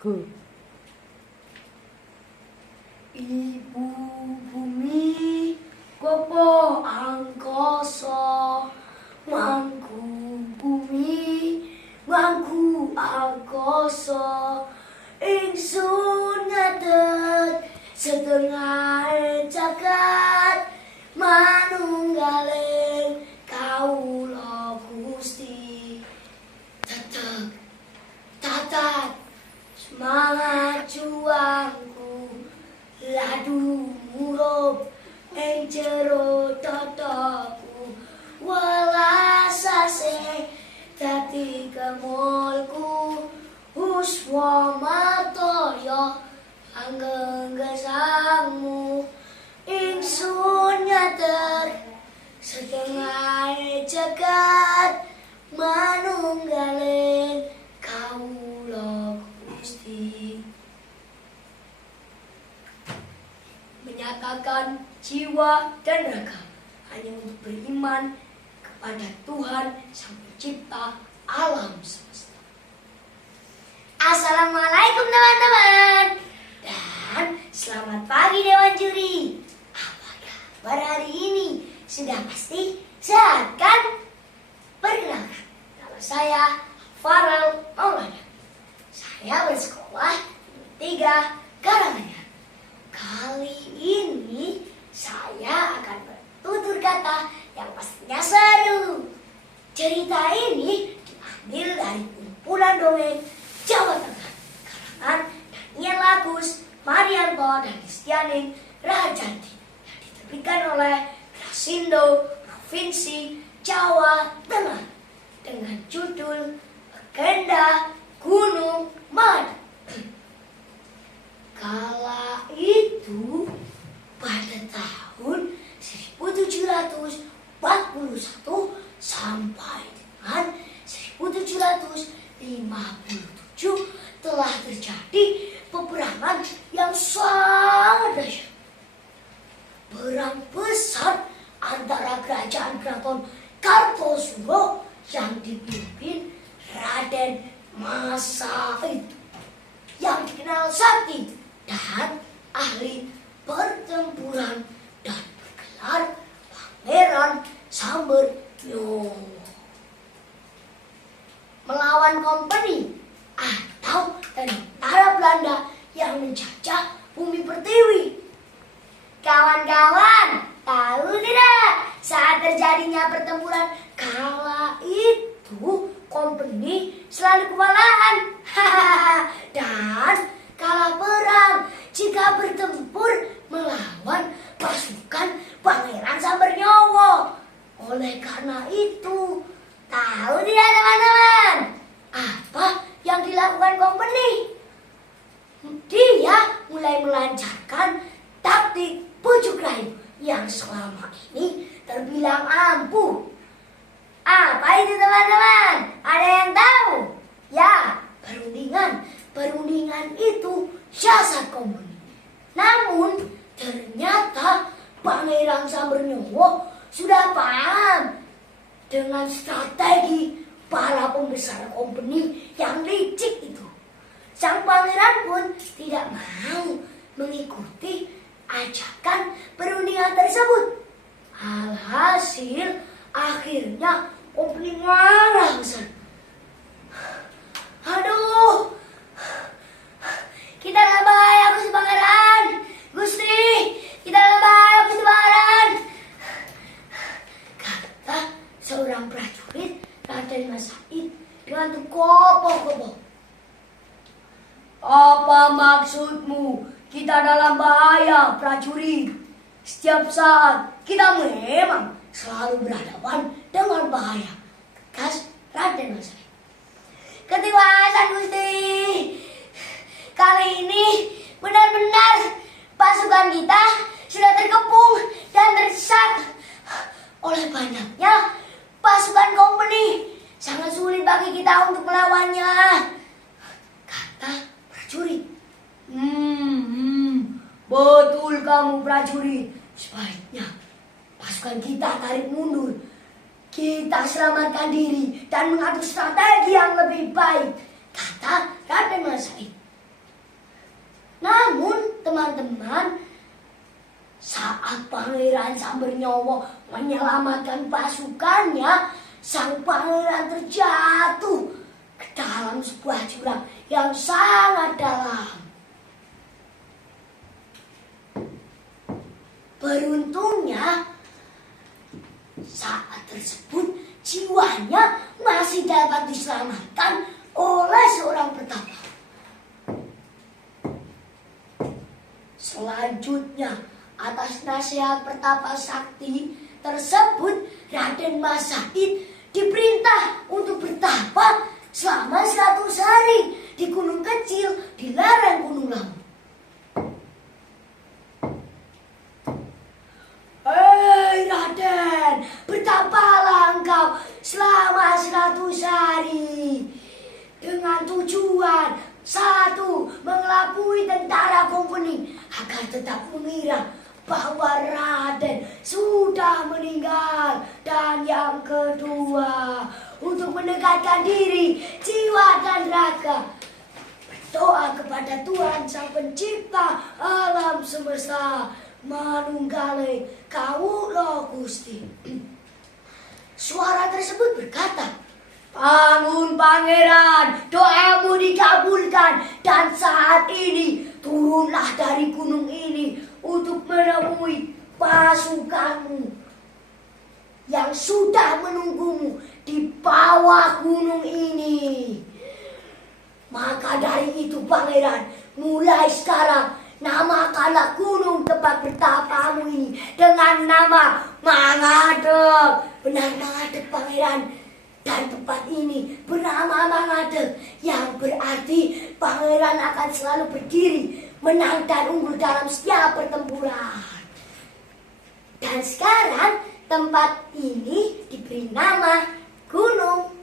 Go. Ibu bumi gopo angkasa, mangku bumi mangku angkasa, ingsun ngadeg setengah jagat, manunggaling kawula Gusti. Tetep tatat semangat juangku, ladu murup ing jero tataku, welas asih dadi kemulku, uswa mataya langgeng gesangmu, ingsun nyater setengah jagat, manunggaling kawula Gusti. Menyatakan jiwa dan raga hanya untuk beriman kepada Tuhan Sang Pencipta alam semesta. Assalamualaikum teman-teman, dan selamat pagi Dewan Juri. Apa kabar hari ini? Sudah pasti sehat kan? Perkenalkan, nama saya Farel Maulana. Saya bersekolah di 3 Karanganyar. Kali ini saya akan bertutur kata yang pastinya seru. Cerita ini diambil dari kumpulan dongeng Jawa Tengah karangan Daniel Agus, Marianto, dan Kristianing Rajanti yang diterbitkan oleh Grasindo Provinsi Jawa Tengah dengan judul Legenda Gunung Madu. Kala itu pada tahun 1741 sampai dengan 1757 telah terjadi peperangan yang sangat dahsyat. Perang besar antara kerajaan-keraton Kartosuro yang dipimpin Raden Masa itu, yang dikenal sakti dan ahli pertempuran dan bergelar Pangeran Sambernyowo, melawan kompeni atau tentara Belanda yang menjajah bumi pertiwi. Kawan-kawan, tahu tidak saat terjadinya pertempuran kala itu kompeni selalu kewalahan. Dan kala perang jika bertempur melawan pasukan Pangeran Sambernyowo. Oleh karena itu, tahu tidak teman-teman apa yang dilakukan kompeni? Dia mulai melancarkan taktik pujuk rayu yang selama ini terbilang ampuh. Apa itu teman-teman? Ada yang tahu? Ya, perundingan. Perundingan itu siasat kompeni. Namun ternyata Pangeran Sambernyowo sudah paham dengan strategi para pembesar kompeni yang licik itu. Sang pangeran pun tidak mau mengikuti ajakan perundingan tersebut. Alhasil akhirnya kompeni marah besar. Aduh, kita dalam bahaya Gusti Pangeran. Gusti, kita dalam bahaya Gusti Pangeran, kata seorang prajurit Raden Mas Said dengan kopoh-kopoh. Apa maksudmu? Kita dalam bahaya, prajurit. Setiap saat kita memang selalu berhadapan dengan bahaya, tegas Raden Mas Said. Ketiwasan Gusti, kali ini benar-benar pasukan kita sudah terkepung dan terdesak oleh banyaknya pasukan kompeni. Sangat sulit bagi kita untuk melawannya, kata prajurit. Betul kamu prajurit. Sebaiknya pasukan kita tarik mundur. Kita selamatkan diri dan mengatur strategi yang lebih baik, kata Raden Mas Said. bersama bernyawa menyelamatkan pasukannya, sang pangeran terjatuh ke dalam sebuah jurang yang sangat dalam. Beruntungnya saat tersebut jiwanya masih dapat diselamatkan oleh seorang pertapa. Selanjutnya, atas nasihat pertapa sakti tersebut, Raden Mas Sahid diperintah untuk bertapa selama 100 hari di gunung kecil di lereng Gunung Lawu. Hei Raden, bertapalah engkau selama 100 hari dengan tujuan: 1. Mengelabui tentara Kompeni agar tetap mengira bahwa Raden sudah meninggal, dan yang kedua, untuk mendekatkan diri, jiwa dan raga, berdoa kepada Tuhan Sang Pencipta alam semesta, manunggale kawula Gusti. Suara tersebut berkata, "Bangun pangeran, doamu dikabulkan, dan saat ini turunlah dari gunung ini untuk menemui pasukanmu yang sudah menunggumu di bawah gunung ini." Maka dari itu pangeran, mulai sekarang namakanlah gunung tempat bertapamu ini dengan nama Mangadeg. Benar, Mangadeg pangeran. Dan tempat ini bernama Mangadeg, yang berarti pangeran akan selalu berdiri, menang dan unggul dalam setiap pertempuran. Dan sekarang tempat ini diberi nama Gunung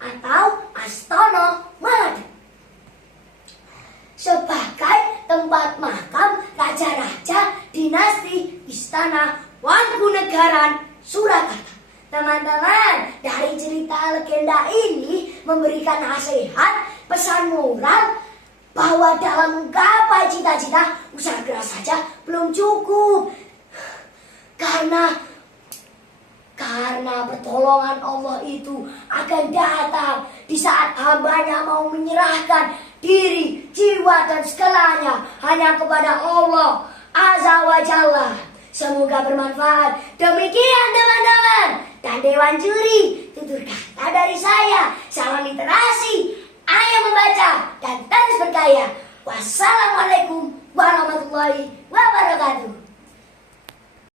atau Astana Mangadeg sebagai tempat makam raja-raja dinasti Istana Mangkunegaran Surakarta. Teman-teman, dari cerita legenda ini memberikan nasihat, pesan moral bahwa dalam menggapai cita-cita, usaha keras saja belum cukup. Karena pertolongan Allah itu akan datang di saat hambanya mau menyerahkan diri, jiwa, dan segalanya hanya kepada Allah Azza wa Jalla. Semoga bermanfaat. Demikian teman-teman, dan Dewan Juri, tutur kata dari saya. Salam literasi, ayo membaca dan terus berkarya. Wassalamualaikum warahmatullahi wabarakatuh.